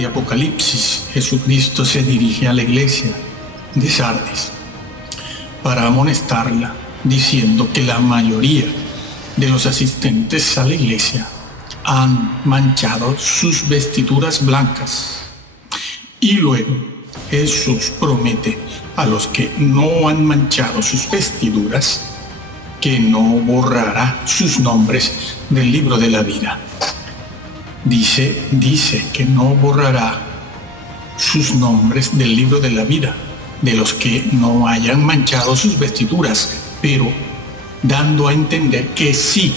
de Apocalipsis, Jesucristo se dirige a la iglesia de Sardis para amonestarla, diciendo que la mayoría de los asistentes a la iglesia han manchado sus vestiduras blancas. Y luego Jesús promete a los que no han manchado sus vestiduras que no borrará sus nombres del libro de la vida. Dice que no borrará sus nombres del libro de la vida de los que no hayan manchado sus vestiduras, pero dando a entender que sí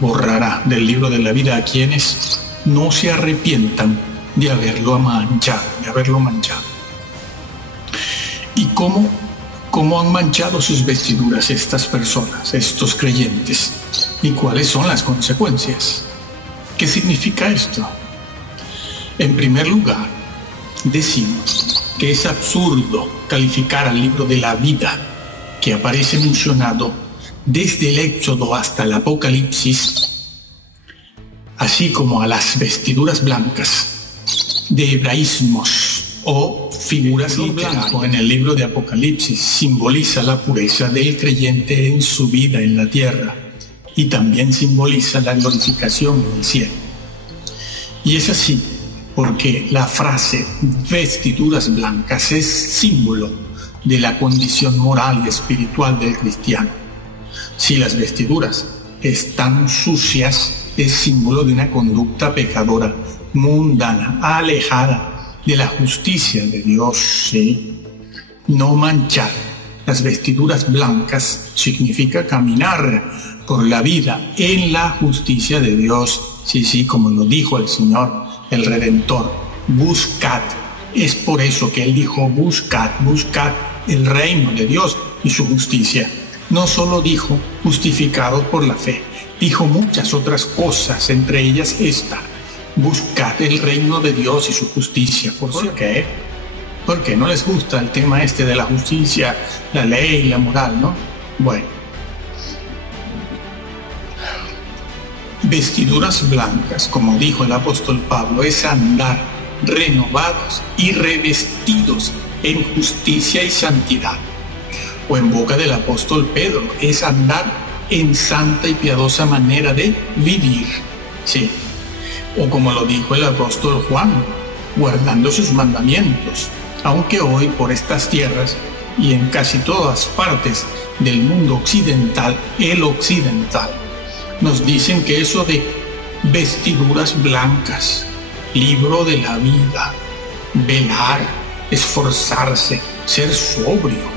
borrará del libro de la vida a quienes no se arrepientan de haberlo manchado, ¿Y cómo han manchado sus vestiduras estas personas, estos creyentes? ¿Y cuáles son las consecuencias? ¿Qué significa esto? En primer lugar, decimos que es absurdo calificar al libro de la vida, que aparece mencionado desde el Éxodo hasta el Apocalipsis, así como a las vestiduras blancas, de hebraísmos o figuras literarias. En el libro de Apocalipsis simboliza la pureza del creyente en su vida en la tierra y también simboliza la glorificación en el cielo. Y es así porque la frase vestiduras blancas es símbolo de la condición moral y espiritual del cristiano. Si las vestiduras están sucias, es símbolo de una conducta pecadora, mundana, alejada de la justicia de Dios. ¿Sí? No manchar las vestiduras blancas significa caminar por la vida en la justicia de Dios. Sí, como lo dijo el Señor, el Redentor. Buscad. Es por eso que Él dijo, buscad el reino de Dios y su justicia. No solo dijo justificados por la fe, dijo muchas otras cosas, entre ellas esta: buscad el reino de Dios y su justicia. ¿Por qué? Porque no les gusta el tema este de la justicia, la ley, la moral, ¿no? Bueno. Vestiduras blancas, como dijo el apóstol Pablo, es andar renovados y revestidos en justicia y santidad. O en boca del apóstol Pedro, es andar en santa y piadosa manera de vivir. Sí. O como lo dijo el apóstol Juan, guardando sus mandamientos. Aunque hoy por estas tierras y en casi todas partes del mundo occidental, el occidental, nos dicen que eso de vestiduras blancas, libro de la vida, velar, esforzarse, ser sobrio,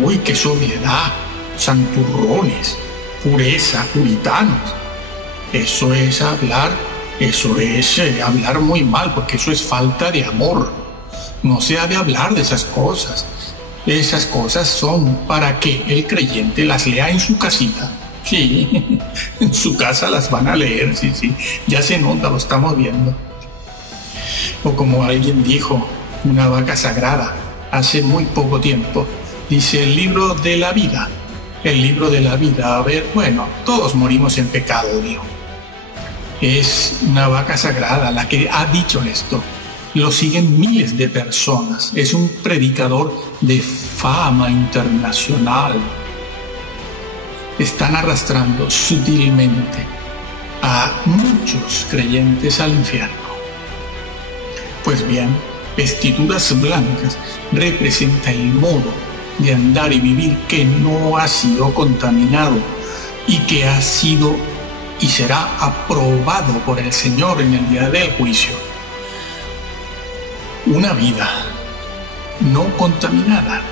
uy, qué sobriedad, santurrones, pureza, puritanos, eso es hablar muy mal, porque eso es falta de amor. No se ha de hablar de esas cosas. Esas cosas son para que el creyente las lea en su casita. Sí, en su casa las van a leer, sí, ya se nota, lo estamos viendo. O como alguien dijo, una vaca sagrada, hace muy poco tiempo, dice el libro de la vida. El libro de la vida, a ver, bueno, todos morimos en pecado, dijo. Es una vaca sagrada la que ha dicho esto. Lo siguen miles de personas. Es un predicador de fama internacional. Están arrastrando sutilmente a muchos creyentes al infierno. Pues bien, vestiduras blancas representa el modo de andar y vivir que no ha sido contaminado y que ha sido y será aprobado por el Señor en el día del juicio. Una vida no contaminada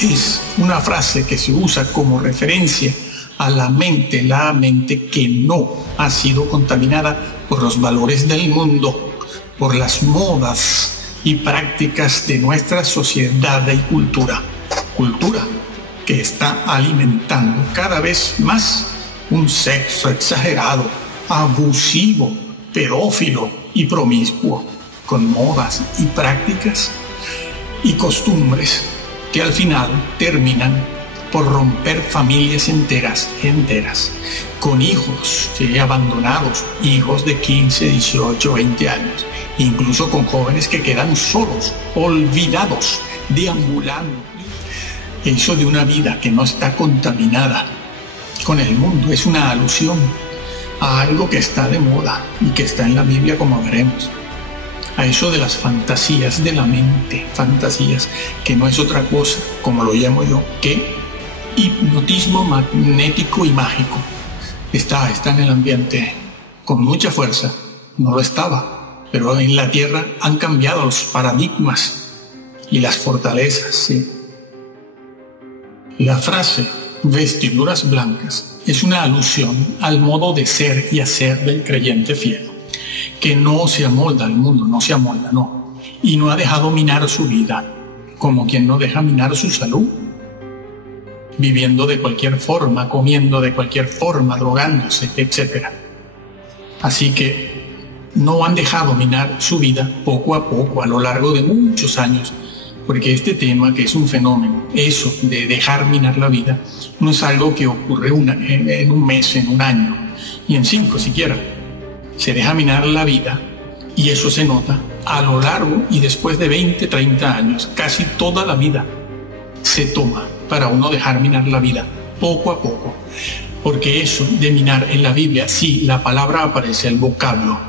es una frase que se usa como referencia a la mente que no ha sido contaminada por los valores del mundo, por las modas y prácticas de nuestra sociedad y cultura que está alimentando cada vez más un sexo exagerado, abusivo, pedófilo y promiscuo, con modas y prácticas y costumbres que al final terminan por romper familias enteras, con hijos, ¿sí?, abandonados, hijos de 15, 18, 20 años, incluso con jóvenes que quedan solos, olvidados, deambulando. Eso de una vida que no está contaminada con el mundo es una alusión a algo que está de moda y que está en la Biblia, como veremos. A eso de las fantasías de la mente, fantasías que no es otra cosa, como lo llamo yo, que hipnotismo magnético y mágico. Está en el ambiente con mucha fuerza, no lo estaba, pero en la tierra han cambiado los paradigmas y las fortalezas, ¿sí? La frase vestiduras blancas es una alusión al modo de ser y hacer del creyente fiel, que no se amolda al mundo, no se amolda, no, y no ha dejado minar su vida, como quien no deja minar su salud, viviendo de cualquier forma, comiendo de cualquier forma, drogándose, etc. Así que no han dejado minar su vida poco a poco, a lo largo de muchos años, porque este tema, que es un fenómeno, eso de dejar minar la vida, no es algo que ocurre en un mes, en un año, y en 5 siquiera. Se deja minar la vida y eso se nota a lo largo, y después de 20, 30 años, casi toda la vida se toma para uno dejar minar la vida poco a poco. Porque eso de minar en la Biblia, sí, la palabra aparece, el vocablo.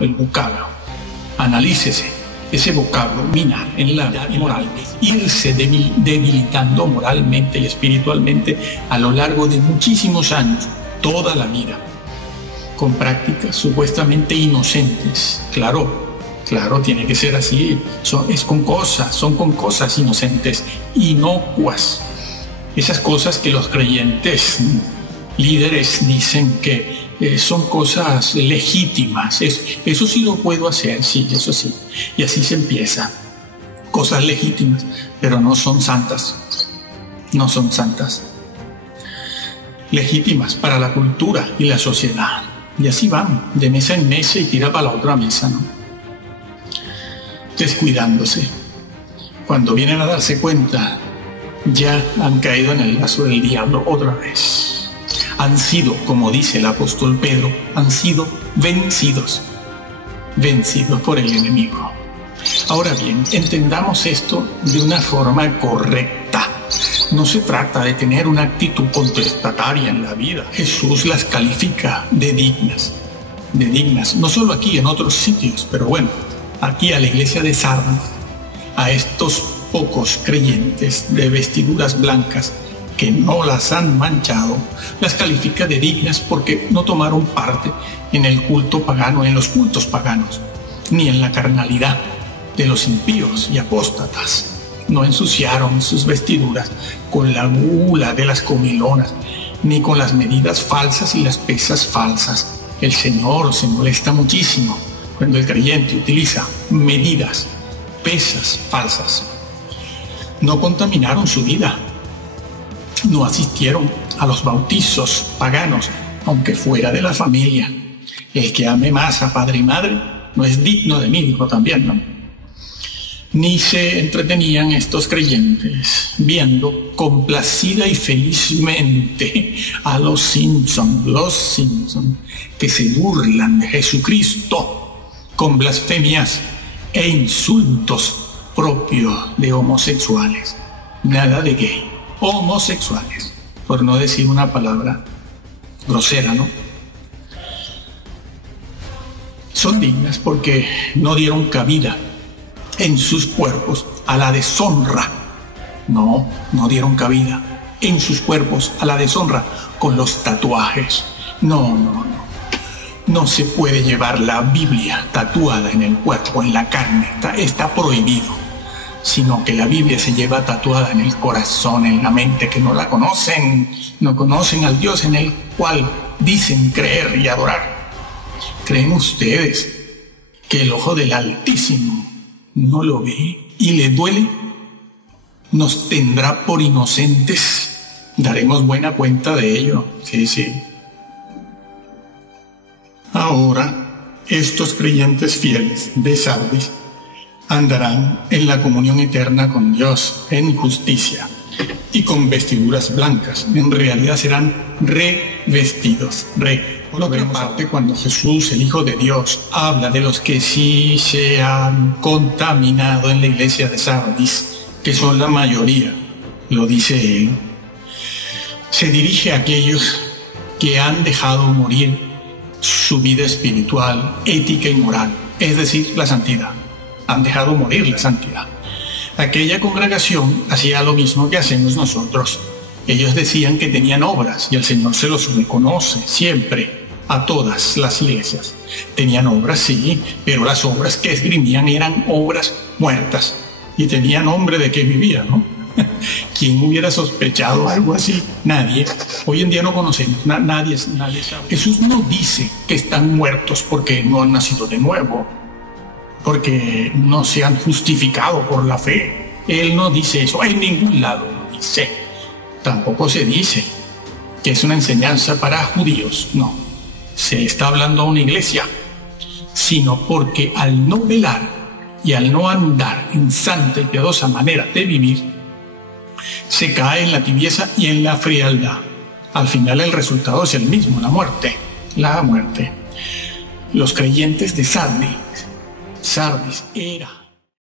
Analícese ese vocablo, minar en la vida moral, irse debilitando moralmente y espiritualmente a lo largo de muchísimos años, toda la vida, con prácticas supuestamente inocentes. Claro, tiene que ser así, son con cosas inocentes, inocuas. Esas cosas que los creyentes líderes dicen que son cosas legítimas. Eso sí lo puedo hacer, sí, eso sí. Y así se empieza. Cosas legítimas, pero no son santas. No son santas. Legítimas para la cultura y la sociedad. Y así van, de mesa en mesa y tira para la otra mesa, ¿no? Descuidándose. Cuando vienen a darse cuenta, ya han caído en el lazo del diablo otra vez. Han sido, como dice el apóstol Pedro, han sido vencidos por el enemigo. Ahora bien, entendamos esto de una forma correcta. No se trata de tener una actitud contestataria en la vida. Jesús las califica de dignas, no solo aquí, en otros sitios, pero bueno, aquí a la iglesia de Sardis, a estos pocos creyentes de vestiduras blancas que no las han manchado, las califica de dignas porque no tomaron parte en el culto pagano, en los cultos paganos, ni en la carnalidad de los impíos y apóstatas. No ensuciaron sus vestiduras con la gula de las comilonas, ni con las medidas falsas y las pesas falsas. El Señor se molesta muchísimo cuando el creyente utiliza medidas, pesas falsas. No contaminaron su vida. No asistieron a los bautizos paganos, aunque fuera de la familia. El que ame más a padre y madre no es digno de mí, dijo también, ¿no? Ni se entretenían estos creyentes viendo complacida y felizmente a los Simpson, que se burlan de Jesucristo con blasfemias e insultos propios de homosexuales. Nada de gay. Homosexuales, por no decir una palabra grosera, ¿no? Son dignas porque no dieron cabida en sus cuerpos a la deshonra. No dieron cabida en sus cuerpos a la deshonra con los tatuajes. No se puede llevar la Biblia tatuada en el cuerpo, en la carne. Está prohibido. Sino que la Biblia se lleva tatuada en el corazón, en la mente, que no la conocen, no conocen al Dios en el cual dicen creer y adorar. ¿Creen ustedes que el ojo del Altísimo no lo ve y le duele? ¿Nos tendrá por inocentes? Daremos buena cuenta de ello. Sí. Ahora, estos creyentes fieles de Sardis andarán en la comunión eterna con Dios en justicia y con vestiduras blancas. En realidad serán revestidos, Por otra parte, cuando Jesús, el Hijo de Dios, habla de los que sí se han contaminado en la iglesia de Sardis, que son la mayoría, lo dice él, se dirige a aquellos que han dejado morir su vida espiritual, ética y moral, es decir, la santidad. Han dejado morir la santidad. Aquella congregación hacía lo mismo que hacemos nosotros. Ellos decían que tenían obras y el Señor se los reconoce siempre a todas las iglesias. Tenían obras, sí, pero las obras que esgrimían eran obras muertas y tenían nombre de que vivían, ¿no? ¿Quién hubiera sospechado algo así? Nadie. Hoy en día no conocemos, nadie sabe. Jesús no dice que están muertos porque no han nacido de nuevo, porque no se han justificado por la fe. Él no dice eso, en ningún lado lo dice. Tampoco se dice que es una enseñanza para judíos, no. Se está hablando a una iglesia, sino porque al no velar y al no andar en santa y piadosa manera de vivir, se cae en la tibieza y en la frialdad. Al final el resultado es el mismo, la muerte. La muerte. Los creyentes de Sardis era